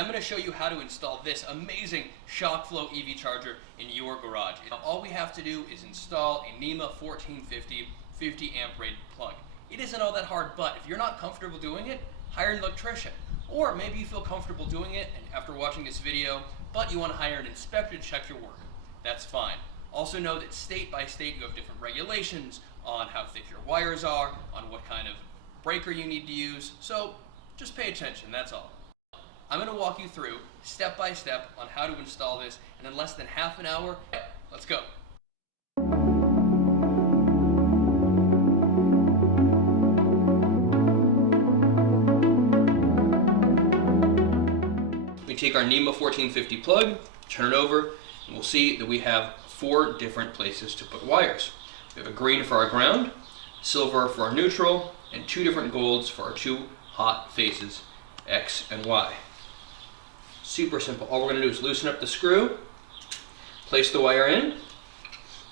I'm going to show you how to install this amazing shock flow EV charger in your garage. Now, all we have to do is install a NEMA 1450 50 amp rated plug. It isn't all that hard, but if you're not comfortable doing it, hire an electrician. Or maybe you feel comfortable doing it and after watching this video, but you want to hire an inspector to check your work. That's fine. Also know that state by state you have different regulations on how thick your wires are, on what kind of breaker you need to use, so just pay attention, that's all. I'm going to walk you through step by step on how to install this, and in less than half an hour, let's go. We take our NEMA 1450 plug, turn it over, and we'll see that we have 4 different places to put wires. We have a green for our ground, silver for our neutral, and 2 different golds for our 2 hot phases, X and Y. Super simple. All we're going to do is loosen up the screw, place the wire in,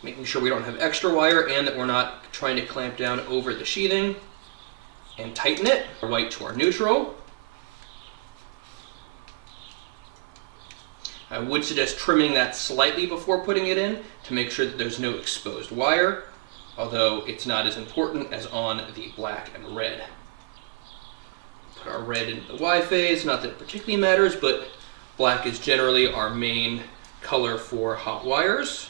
making sure we don't have extra wire and that we're not trying to clamp down over the sheathing, and tighten it. Our white to our neutral. I would suggest trimming that slightly before putting it in to make sure that there's no exposed wire, although it's not as important as on the black and red. Put our red into the Y phase, not that it particularly matters, but black is generally our main color for hot wires.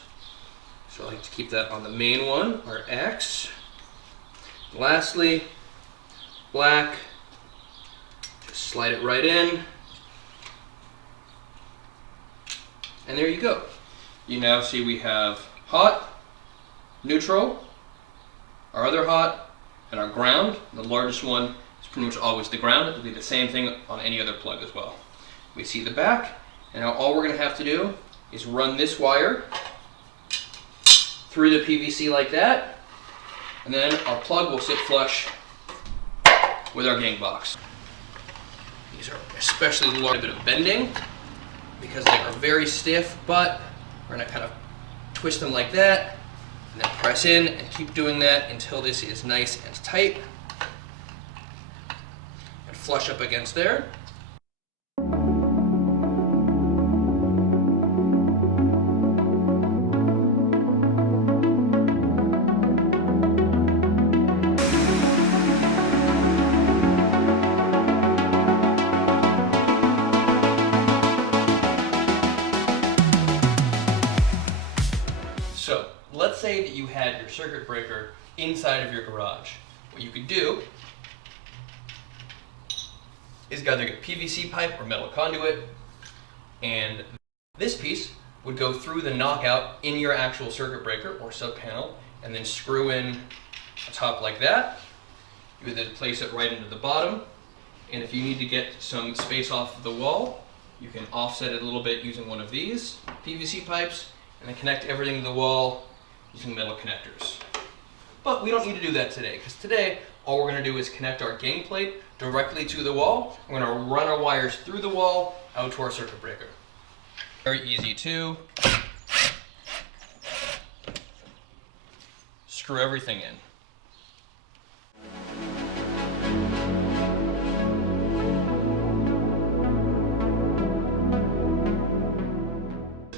So I like to keep that on the main one, our X. Lastly, black, just slide it right in. And there you go. You now see we have hot, neutral, our other hot, and our ground. The largest one is pretty much always the ground. It'll be the same thing on any other plug as well. We see the back, and now all we're going to have to do is run this wire through the PVC like that, and then our plug will sit flush with our gang box. These are especially large, a bit of bending because they are very stiff, but we're going to kind of twist them like that, and then press in and keep doing that until this is nice and tight and flush up against there. So let's say that you had your circuit breaker inside of your garage. What you could do is either get PVC pipe or metal conduit, and this piece would go through the knockout in your actual circuit breaker or sub panel, and then screw in a top like that. You would then place it right into the bottom, and if you need to get some space off the wall, you can offset it a little bit using one of these PVC pipes, and then connect everything to the wall using metal connectors. But we don't need to do that today, because today all we're going to do is connect our gang plate directly to the wall. We're going to run our wires through the wall out to our circuit breaker. Very easy too. Screw everything in.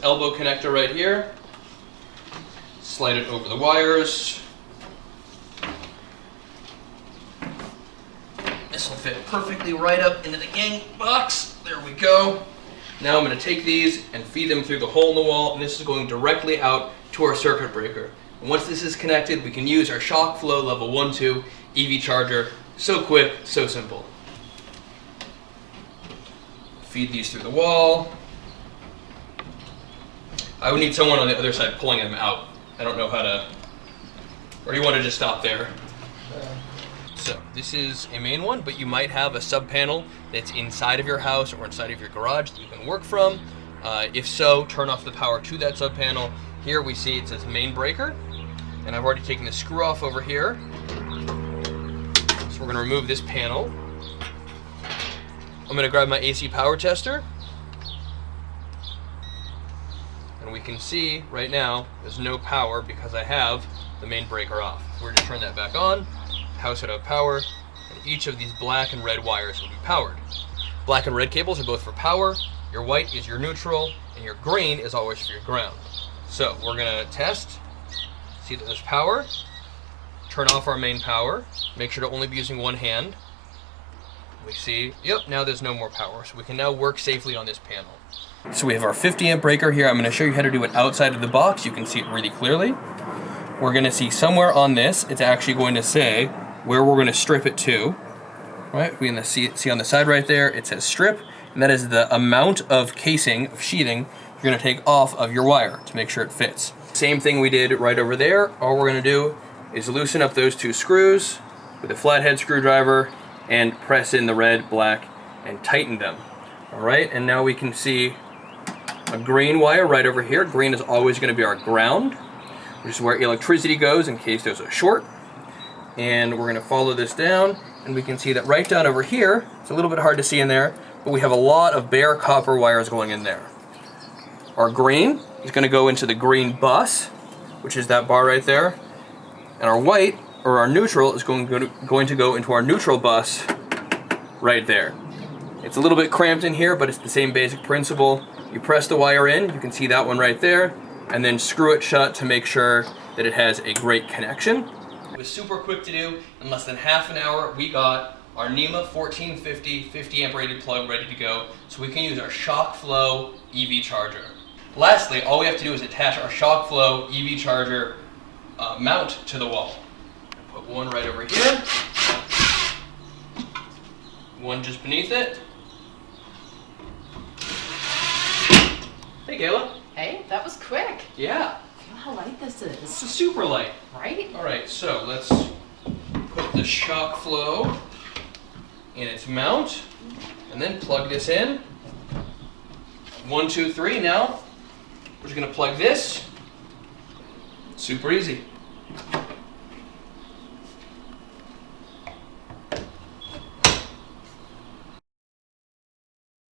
Elbow connector right here. Slide it over the wires. This will fit perfectly right up into the gang box. There we go. Now I'm going to take these and feed them through the hole in the wall, and this is going directly out to our circuit breaker. And once this is connected, we can use our shock flow level 1-2 EV charger. So quick, so simple. Feed these through the wall. I would need someone on the other side pulling them out. I don't know how to, or you want to just stop there? So this is a main one, but you might have a sub panel that's inside of your house or inside of your garage that you can work from. If so, turn off the power to that sub panel. Here we see it says main breaker, and I've already taken the screw off over here. So we're going to remove this panel. I'm going to grab my AC power tester. And we can see right now there's no power because I have the main breaker off. If we're to turn that back on, house would have power, and each of these black and red wires will be powered. Black and red cables are both for power, your white is your neutral, and your green is always for your ground. So we're gonna test, see that there's power, turn off our main power, make sure to only be using one hand. We see, yep, now there's no more power, so we can now work safely on this panel. So we have our 50 amp breaker here. I'm gonna show you how to do it outside of the box. You can see it really clearly. We're gonna see somewhere on this, it's actually going to say where we're gonna strip it to. Right, we can see on the side right there, it says strip, and that is the amount of casing, of sheathing, you're gonna take off of your wire to make sure it fits. Same thing we did right over there. All we're gonna do is loosen up those 2 screws with a flathead screwdriver and press in the red, black, and tighten them. All right, and now we can see a green wire right over here. Green is always gonna be our ground, which is where electricity goes in case there's a short. And we're gonna follow this down, and we can see that right down over here, it's a little bit hard to see in there, but we have a lot of bare copper wires going in there. Our green is gonna go into the green bus, which is that bar right there. And our white, or our neutral, is going to go into our neutral bus right there. It's a little bit cramped in here, but it's the same basic principle. You press the wire in, you can see that one right there, and then screw it shut to make sure that it has a great connection. It was super quick to do. In less than half an hour, we got our NEMA 1450 50 amp rated plug ready to go, so we can use our shock flow EV charger. Lastly, all we have to do is attach our shock flow EV charger mount to the wall. Put one right over here, one just beneath it. Hey Kayla. Hey, that was quick. Yeah. Feel how light this is. This is super light. Right? Alright, so let's put the shock flow in its mount and then plug this in. 1, 2, 3. Now we're just going to plug this. Super easy.